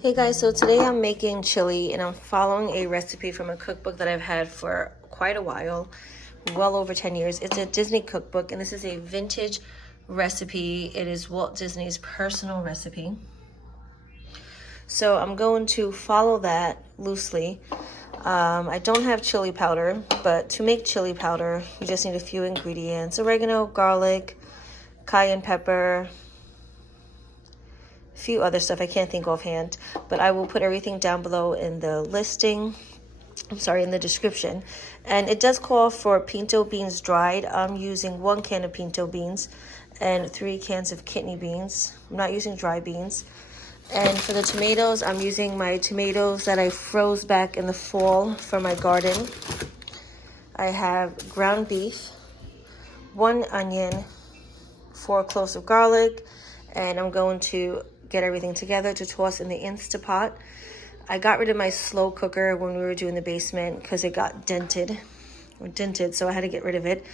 Hey guys, so today I'm making chili and I'm following a recipe from a cookbook that I've had for quite a while, well over 10 years. It's a Disney cookbook and this is a vintage recipe. It is Walt Disney's personal recipe. So I'm going to follow that loosely. I don't have chili powder, but to make chili powder, you just need a few ingredients: oregano, garlic, cayenne pepper, few other stuff I can't think offhand, but I will put everything down below in the listing. In the description. And it does call for pinto beans dried. I'm using 1 can of pinto beans and 3 cans of kidney beans. I'm not using dry beans. And for the tomatoes, I'm using my tomatoes that I froze back in the fall from my garden. I have ground beef, 1 onion, 4 cloves of garlic, and I'm going to get everything together to toss in the Instapot. I got rid of my slow cooker when we were doing the basement because it got dented, so I had to get rid of it.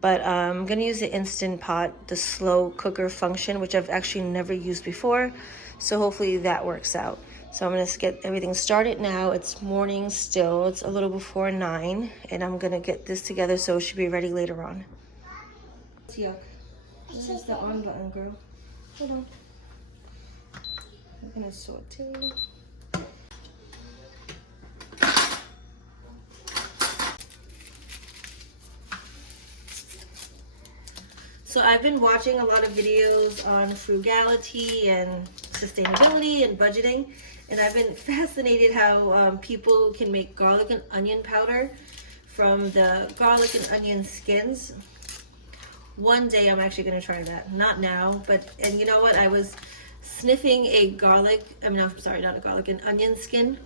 But I'm going to use the Instant Pot, the slow cooker function, which I've actually never used before. So hopefully that works out. So I'm going to get everything started now. It's morning still. It's a little before 9, and I'm going to get this together so it should be ready later on. Yuck. Where's the on button, girl? Hold on. I'm going to saute. So I've been watching a lot of videos on frugality and sustainability and budgeting, and I've been fascinated how people can make garlic and onion powder from the garlic and onion skins. One day I'm actually going to try that. Not now, and you know what? I was sniffing an onion skin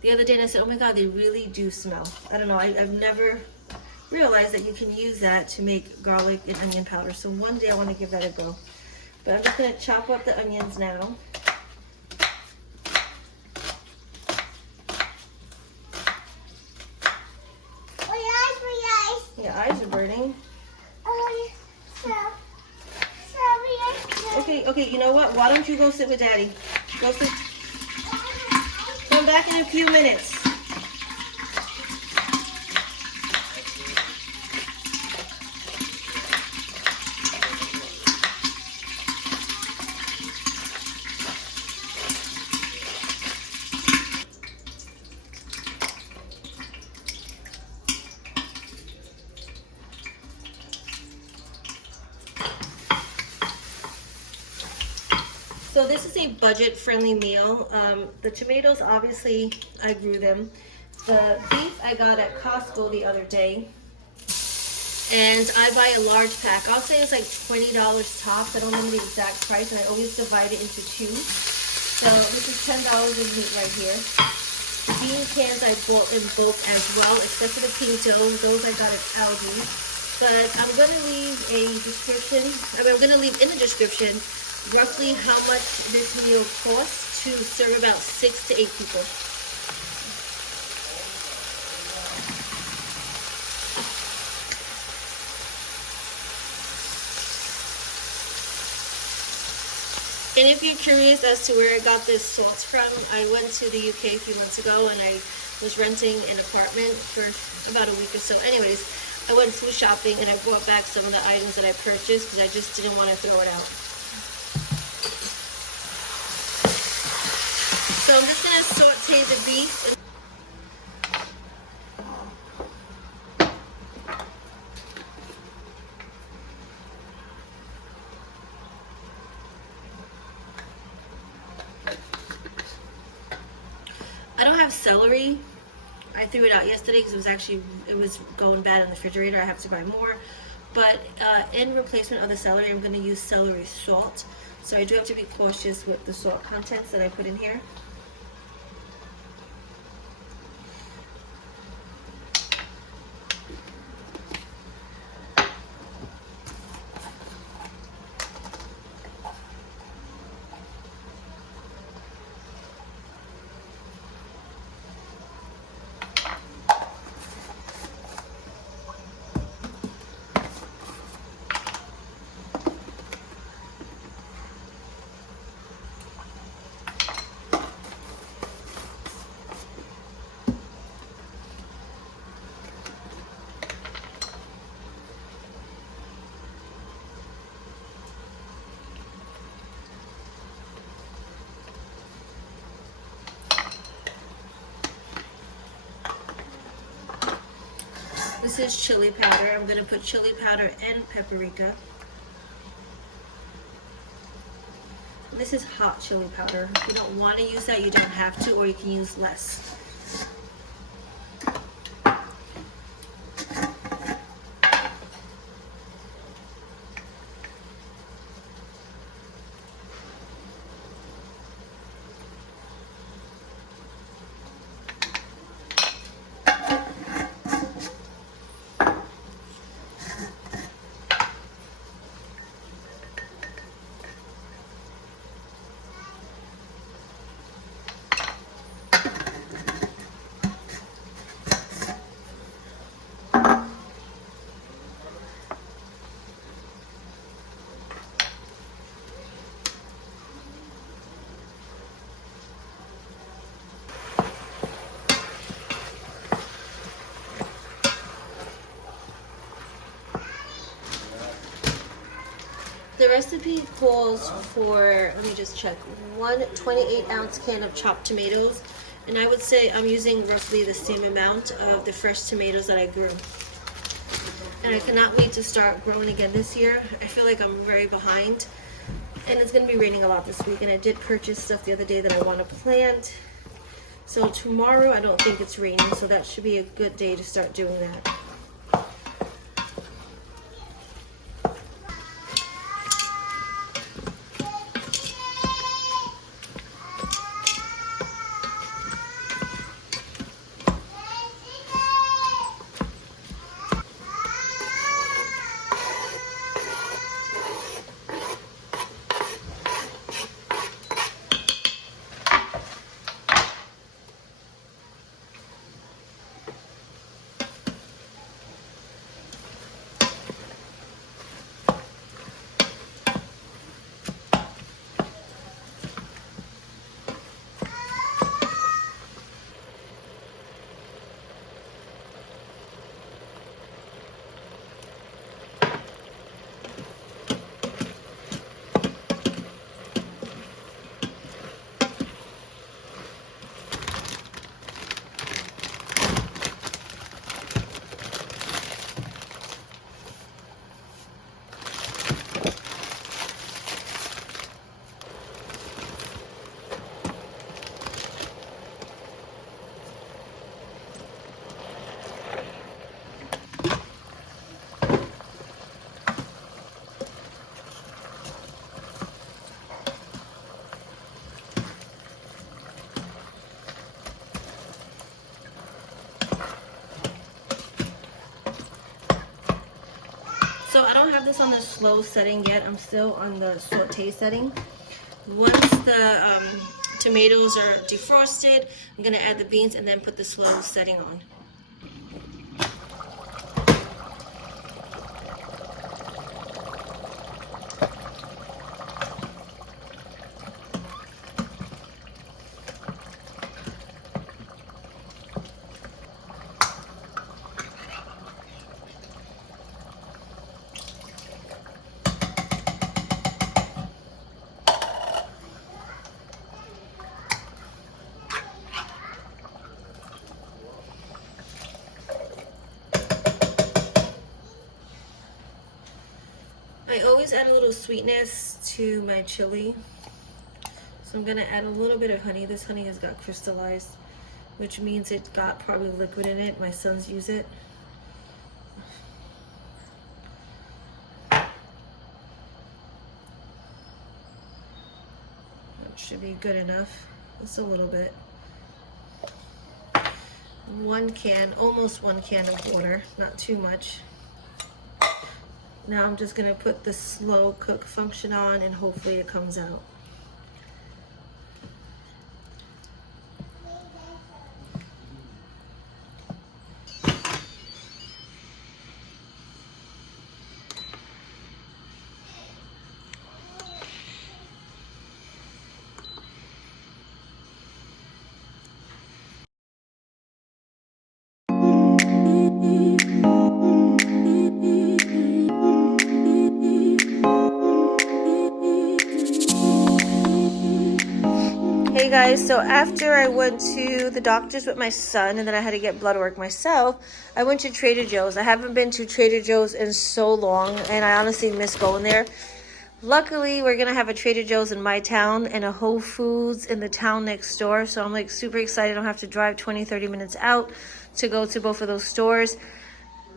the other day, and I said, oh my God, they really do smell. I don't know, I've never realized that you can use that to make garlic and onion powder. So one day I want to give that a go. But I'm just going to chop up the onions now. Your eyes are burning. Okay, you know what? Why don't you go sit with Daddy? Go sit. Come back in a few minutes. So this is a budget-friendly meal. The tomatoes, obviously, I grew them. The beef I got at Costco the other day, and I buy a large pack. I'll say it's like $20 tops. I don't remember the exact price, and I always divide it into 2. So this is $10 of meat right here. Bean cans I bought in bulk as well, except for the pinto. Those I got at Aldi. But I'm going to leave a description. I'm going to leave in the description roughly how much this meal costs to serve about 6 to 8 people. And if you're curious as to where I got this salt from, I went to the UK a few months ago and I was renting an apartment for about a week or so. Anyways, I went food shopping and I brought back some of the items that I purchased because I just didn't want to throw it out. So I'm just going to saute the beef. I don't have celery. I threw it out yesterday because it was going bad in the refrigerator. I have to buy more. But in replacement of the celery, I'm going to use celery salt. So I do have to be cautious with the salt contents that I put in here. is chili powder. I'm gonna put chili powder and paprika. This is hot chili powder. If you don't want to use that, you don't have to, or you can use less. The recipe calls for, let me just check, one 28-ounce can of chopped tomatoes. And I would say I'm using roughly the same amount of the fresh tomatoes that I grew. And I cannot wait to start growing again this year. I feel like I'm very behind. And it's going to be raining a lot this week. And I did purchase stuff the other day that I want to plant. So tomorrow I don't think it's raining. So that should be a good day to start doing that. So I don't have this on the slow setting yet. I'm still on the saute setting. Once the tomatoes are defrosted, I'm gonna add the beans and then put the slow setting on. I always add a little sweetness to my chili. So I'm gonna add a little bit of honey. This honey has got crystallized, which means it got probably liquid in it. My sons use it. That should be good enough. Just a little bit. 1 can, almost 1 can of water, not too much. Now I'm just gonna put the slow cook function on and hopefully it comes out. Okay guys, so after I went to the doctor's with my son and then I had to get blood work myself, I went to Trader Joe's. I haven't been to Trader Joe's in so long and I honestly miss going there. Luckily, we're gonna have a Trader Joe's in my town and a Whole Foods in the town next door. So I'm like super excited. I don't have to drive 20-30 minutes out to go to both of those stores.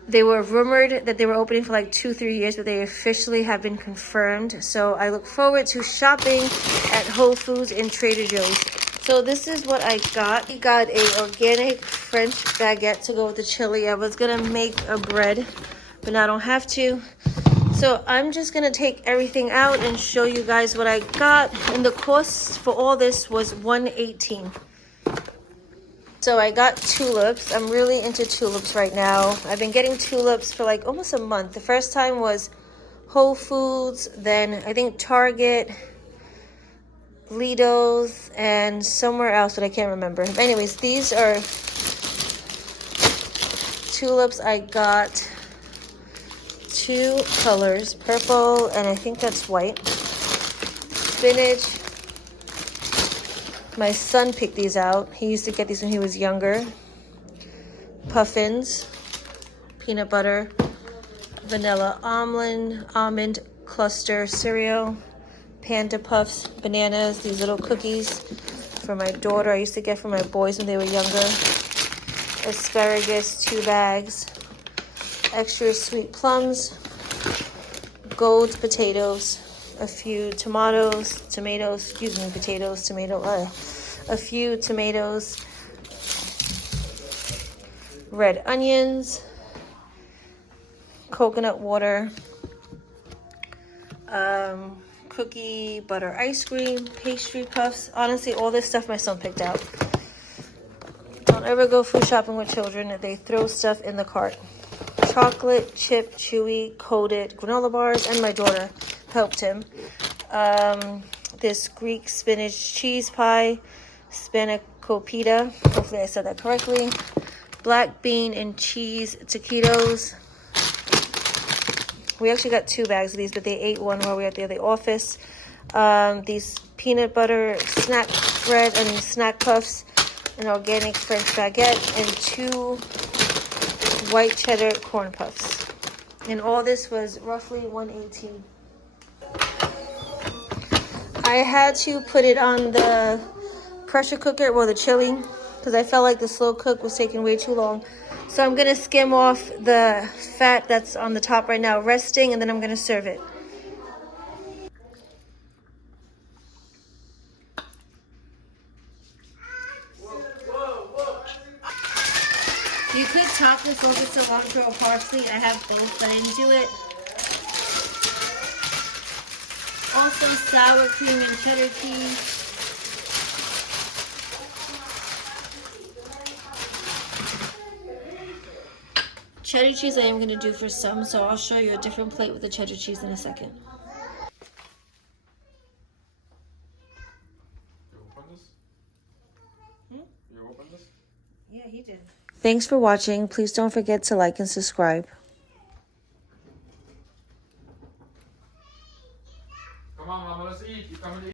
They were rumored that they were opening for like 2-3 years, but they officially have been confirmed. So I look forward to shopping at Whole Foods and Trader Joe's. So this is what I got. I got a organic French baguette to go with the chili. I was gonna make a bread, but now I don't have to. So I'm just gonna take everything out and show you guys what I got. And the cost for all this was $118. So I got tulips. I'm really into tulips right now. I've been getting tulips for like almost a month. The first time was Whole Foods, then I think Target, Lido's, and somewhere else, but I can't remember. But anyways, these are tulips. I got 2 colors, purple and I think that's white. Spinach. My son picked these out. He used to get these when he was younger. Puffins, peanut butter, vanilla almond cluster cereal, panda puffs, bananas, these little cookies for my daughter. I used to get for my boys when they were younger. Asparagus, 2 bags. Extra sweet plums, gold potatoes, a few a few tomatoes, red onions, coconut water, cookie butter ice cream, pastry puffs. Honestly, all this stuff my son picked out. Don't ever go food shopping with children. They throw stuff in the cart. Chocolate chip chewy coated granola bars, and my daughter helped him. This Greek spinach cheese pie, spanakopita, hopefully I said that correctly. Black bean and cheese taquitos. We actually got 2 bags of these, but they ate one while we were at the other office. These peanut butter snack puffs, an organic French baguette, and 2 white cheddar corn puffs. And all this was roughly $118. I had to put it on the pressure cooker, well, the chili, because I felt like the slow cook was taking way too long. So I'm gonna skim off the fat that's on the top right now, resting, and then I'm gonna serve it. You could top this over cilantro or parsley. I have both, but I didn't do it. Also sour cream and cheddar cheese. Cheddar cheese I am going to do for some, so I'll show you a different plate with the cheddar cheese in a second. You open this? You open this? Yeah, he did. Thanks for watching. Please don't forget to like and subscribe. Come on, Mama, let's eat. You come and eat.